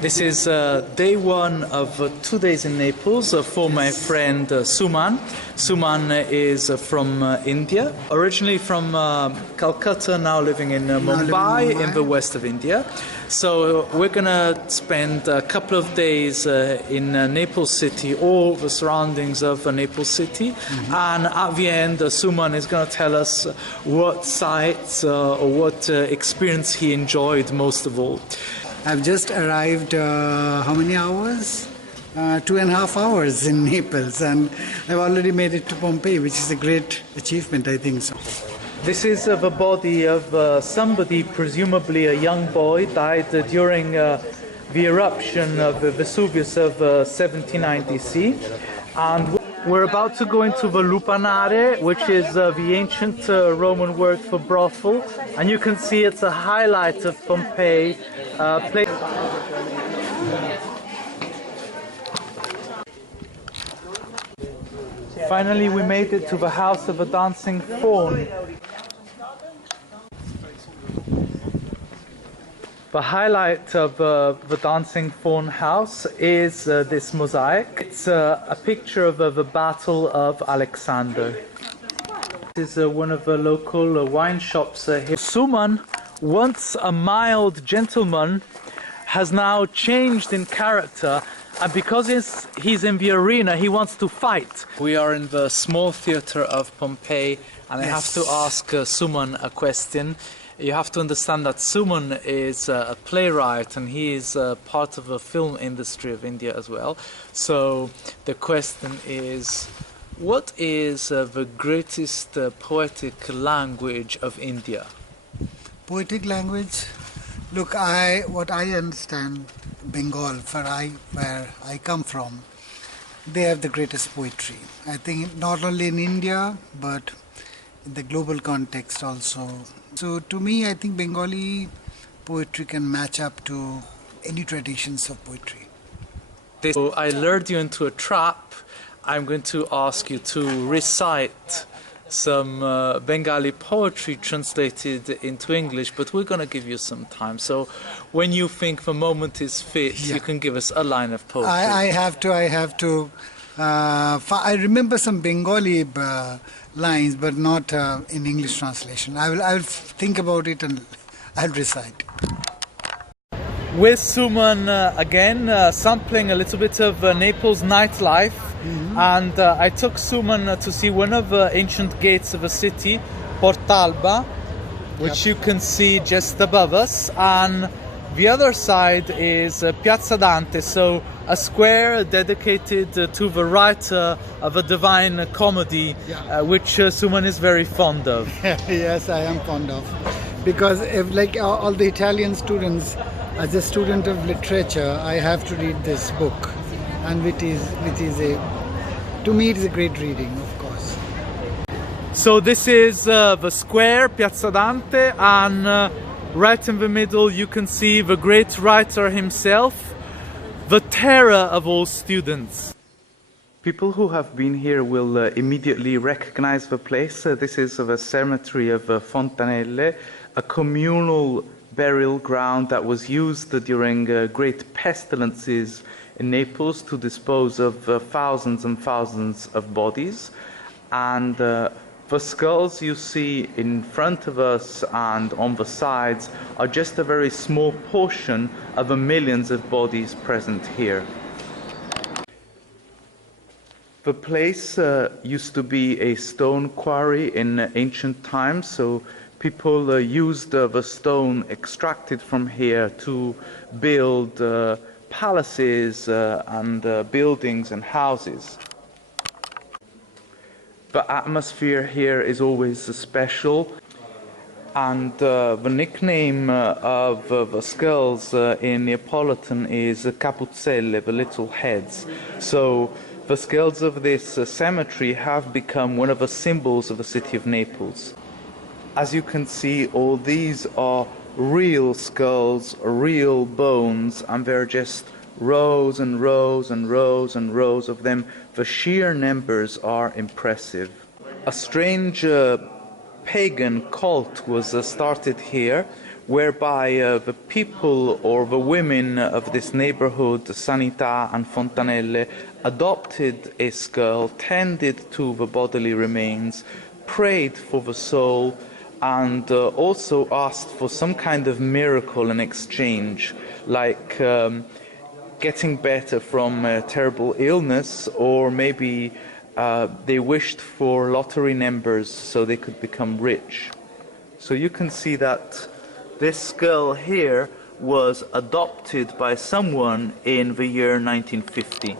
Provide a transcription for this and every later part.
This is day one of 2 days in Naples for my friend Suman. Suman is from India, originally from Calcutta, now living in Mumbai in the west of India. So we're gonna spend a couple of days in Naples city, all the surroundings of Naples city, and at the end Suman is gonna tell us what sights or what experience he enjoyed most of all. I've just arrived, how many hours? 2.5 hours in Naples, and I've already made it to Pompeii, which is a great achievement, I think so. This is the body of somebody, presumably a young boy, died during the eruption of Vesuvius of 79 DC. And we're about to go into the lupanare, which is the ancient Roman word for brothel. And you can see it's a highlight of Pompeii. Finally, we made it to the house of a dancing faun. The highlight of the Dancing Faun house is this mosaic. It's a picture of the Battle of Alexander. This is one of the local wine shops here. Suman, once a mild gentleman, has now changed in character, and because he's in the arena, he wants to fight. We are in the small theater of Pompeii, and I have to ask Suman a question. You have to understand that Suman is a playwright, and he is part of the film industry of India as well. So the question is, what is the greatest poetic language of India? Poetic language? Look, what I understand, Bengal, where I come from, they have the greatest poetry. I think not only in India, but in the global context also. So to me, I think Bengali poetry can match up to any traditions of poetry. So I lured you into a trap. I'm going to ask you to recite some Bengali poetry translated into English, but we're going to give you some time. So when you think the moment is fit, you can give us a line of poetry. I have to. I remember some Bengali lines, but not in English translation. I'll think about it and I'll recite. With Suman again, sampling a little bit of Naples nightlife, and I took Suman to see one of the ancient gates of the city, Portalba, which you can see just above us, and the other side is Piazza Dante, so a square dedicated to the writer of a Divine Comedy, which Suman is very fond of. Yes, I am fond of, because if, like all the Italian students, as a student of literature, I have to read this book, and to me it is a great reading, of course. So this is the square, Piazza Dante, and right in the middle you can see the great writer himself, the terror of all students. People who have been here will immediately recognize the place. This is the cemetery of Fontanelle, a communal burial ground that was used during great pestilences in Naples to dispose of thousands and thousands of bodies. And the skulls you see in front of us and on the sides are just a very small portion of the millions of bodies present here. The place used to be a stone quarry in ancient times, so people used the stone extracted from here to build palaces and buildings and houses. The atmosphere here is always special, and the nickname of the skulls in Neapolitan is capuzzelle, the little heads. So the skulls of this cemetery have become one of the symbols of the city of Naples. As you can see, all these are real skulls, real bones, and they're just rows and rows and rows and rows of them. The sheer numbers are impressive. A strange pagan cult was started here, whereby the people or the women of this neighborhood, Sanità and Fontanelle, adopted a skull, tended to the bodily remains, prayed for the soul, and also asked for some kind of miracle in exchange, like getting better from a terrible illness, or maybe they wished for lottery numbers so they could become rich. So you can see that this skull here was adopted by someone in the year 1950.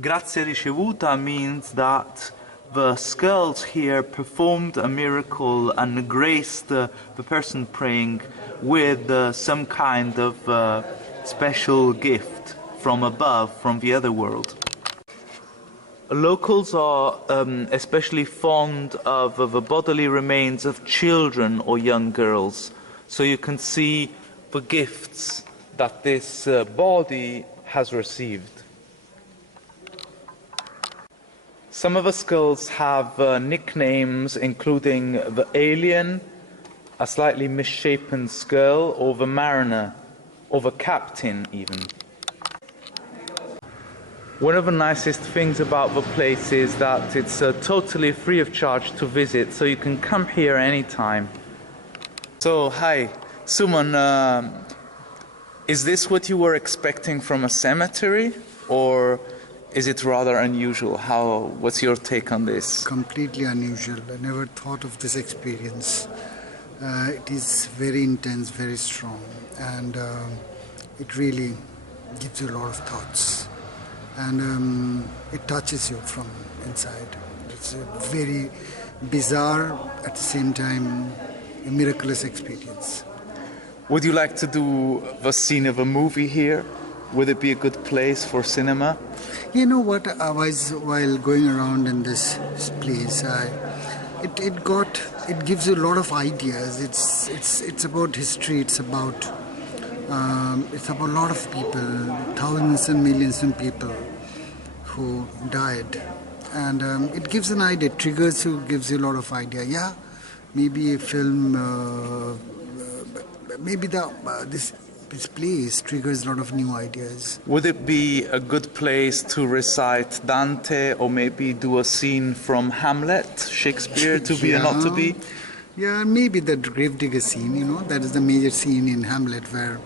Grazia ricevuta means that the skulls here performed a miracle and graced the person praying with some kind of special gift from above, from the other world. Locals are especially fond of the bodily remains of children or young girls, so you can see the gifts that this body has received. Some of the skulls have nicknames, including the alien, a slightly misshapen skull, or the mariner, or the captain even. One of the nicest things about the place is that it's totally free of charge to visit, so you can come here anytime. So, hi, Suman, is this what you were expecting from a cemetery, or is it rather unusual? What's your take on this? Completely unusual. I never thought of this experience. It is very intense, very strong, and it really gives you a lot of thoughts, and it touches you from inside. It's a very bizarre, at the same time, a miraculous experience. Would you like to do the scene of a movie here? Would it be a good place for cinema? You know what? While going around in this place, it gives you a lot of ideas. It's about history. It's about a lot of people, thousands and millions of people who died, and it gives an idea. It triggers you, gives you a lot of idea. Yeah, maybe a film. Maybe this place triggers a lot of new ideas. Would it be a good place to recite Dante, or maybe do a scene from Hamlet, Shakespeare, to be or not to be? Yeah, maybe the gravedigger scene, that is the major scene in Hamlet, where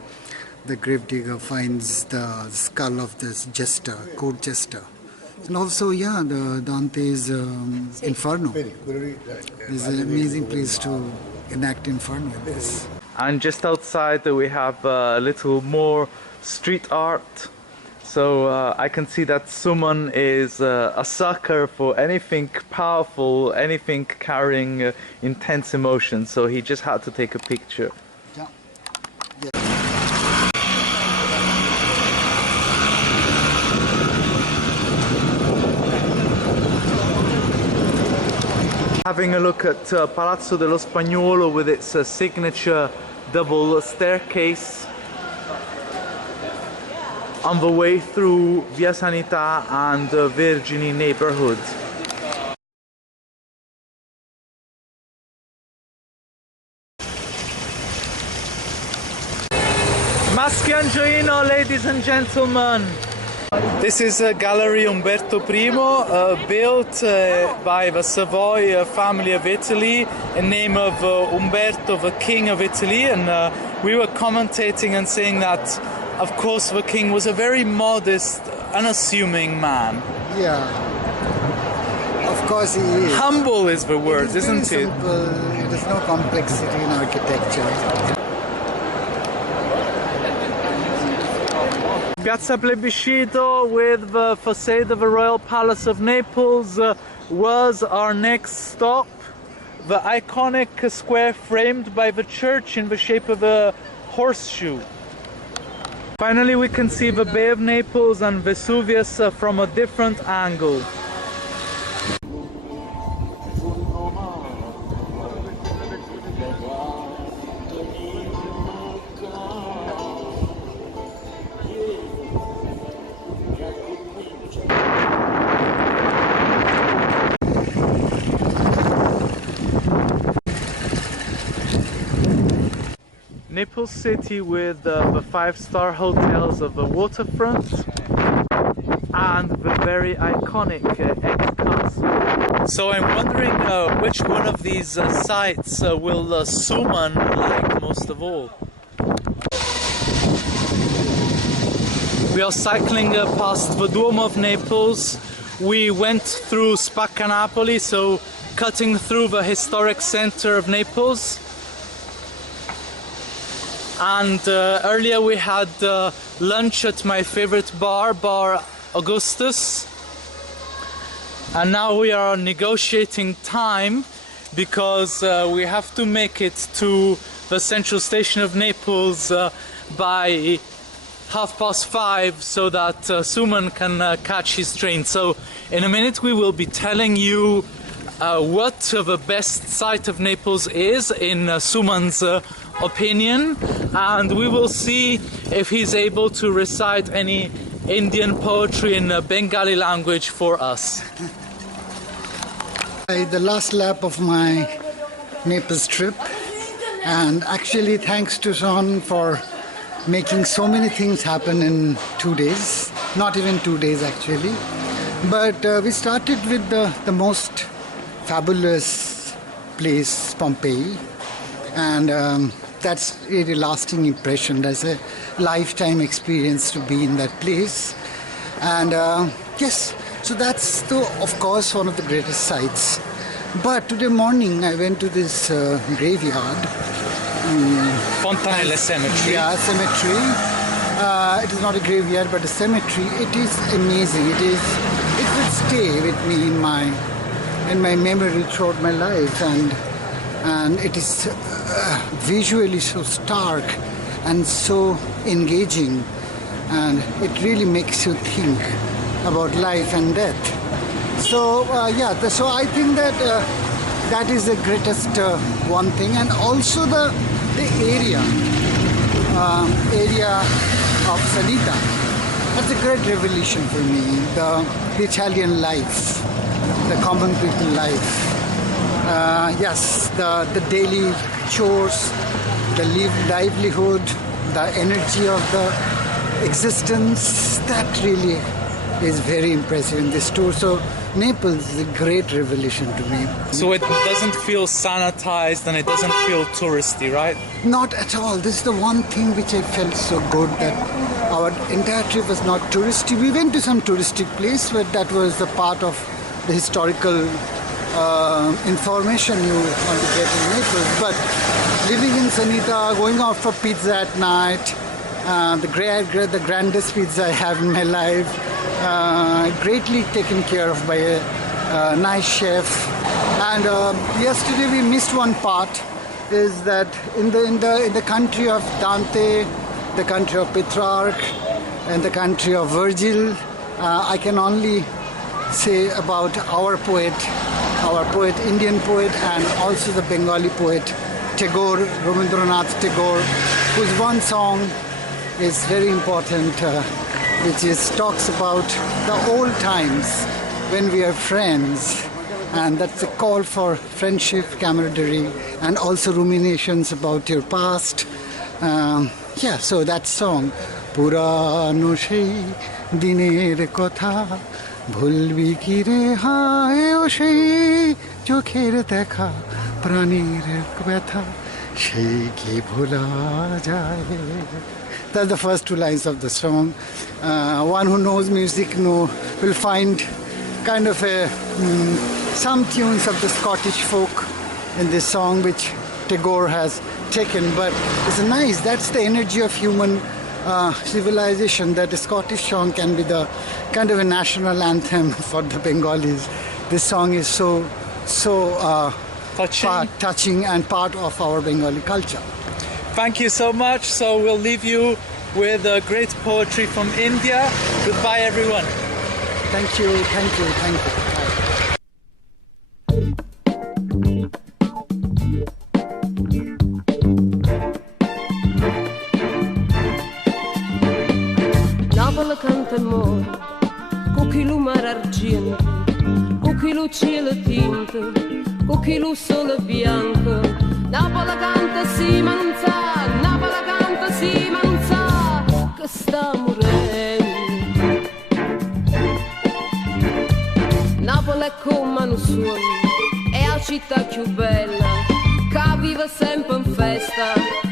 the gravedigger finds the skull of this jester, court jester. And also, the Dante's Inferno. It's an amazing place to enact Inferno in this. And just outside we have a little more street art. So I can see that Suman is a sucker for anything powerful, anything carrying intense emotion. So he just had to take a picture. Yeah. Having a look at Palazzo dello Spagnuolo with its signature double staircase on the way through Via Sanità and Vergini neighborhood. Maschi Angioino, ladies and gentlemen. This is Gallery Umberto I, built by the Savoy family of Italy in name of Umberto, the King of Italy, and we were commentating and saying that, of course, the king was a very modest, unassuming man. Yeah, of course he is. Humble is the word, isn't it? Simple. There's no complexity in architecture. Piazza Plebiscito with the facade of the Royal Palace of Naples was our next stop. The iconic square framed by the church in the shape of a horseshoe. Finally, we can see the Bay of Naples and Vesuvius from a different angle. Naples city with the five-star hotels of the waterfront and the very iconic Egg Castle. So I'm wondering which one of these sites will Suman like most of all. We are cycling past the Duomo of Naples. We went through Spaccanapoli, so cutting through the historic center of Naples. And earlier we had lunch at my favorite bar, Bar Augustus. And now we are negotiating time because we have to make it to the central station of Naples by 5:30 so that Suman can catch his train. So in a minute we will be telling you what the best site of Naples is in Suman's opinion, and we will see if he's able to recite any Indian poetry in Bengali language for us. The last lap of my Naples trip, and actually thanks to Sean for making so many things happen in 2 days, not even 2 days actually. But we started with the most fabulous place, Pompeii, and that's really lasting impression. That's a lifetime experience to be in that place. And yes, so that's of course one of the greatest sites. But today morning I went to this graveyard. Fontanelle Cemetery. Yeah, cemetery. It is not a graveyard but a cemetery. It is amazing. It will stay with me in my memory throughout my life, and it is visually so stark and so engaging, and it really makes you think about life and death. So so I think that that is the greatest one thing, and also the area of Sanita. That's a great revelation for me. The Italian life, the common people life. Yes, the daily chores, the livelihood, the energy of the existence, that really is very impressive in this tour. So Naples is a great revelation to me. So it doesn't feel sanitized and it doesn't feel touristy, right? Not at all. This is the one thing which I felt so good, that our entire trip was not touristy. We went to some touristic place, but that was the part of the historical information you want to get in Naples. But living in Sanita, going out for pizza at night, the grandest pizza I have in my life, greatly taken care of by a nice chef. And yesterday we missed one part, is that in the country of Dante, the country of Petrarch, and the country of Virgil, I can only say about our poet, Indian poet, and also the Bengali poet Tagore, Rabindranath Tagore, whose one song is very important, which talks about the old times when we are friends, and that's a call for friendship, camaraderie, and also ruminations about your past. So that song, Purano shei diner kotha ভুলবি কি রে হায় ও সেই চোখের দেখা প্রাণীর ব্যথা সেই কি ভোলা যায়. That's the first two lines of the song. One who knows music will find kind of some tunes of the Scottish folk in this song, which Tagore has taken, but it's nice. That's the energy of human civilization, that a Scottish song can be the kind of a national anthem for the Bengalis. This song is so touching and part of our Bengali culture. Thank you so much. So we'll leave you with great poetry from India. Goodbye, everyone. Thank you. Napoli canta amore, con chi lo mare argento, con chi lo cielo tinto, con chi lo sole bianco. Napoli canta sì ma non sa, Napoli sempre in festa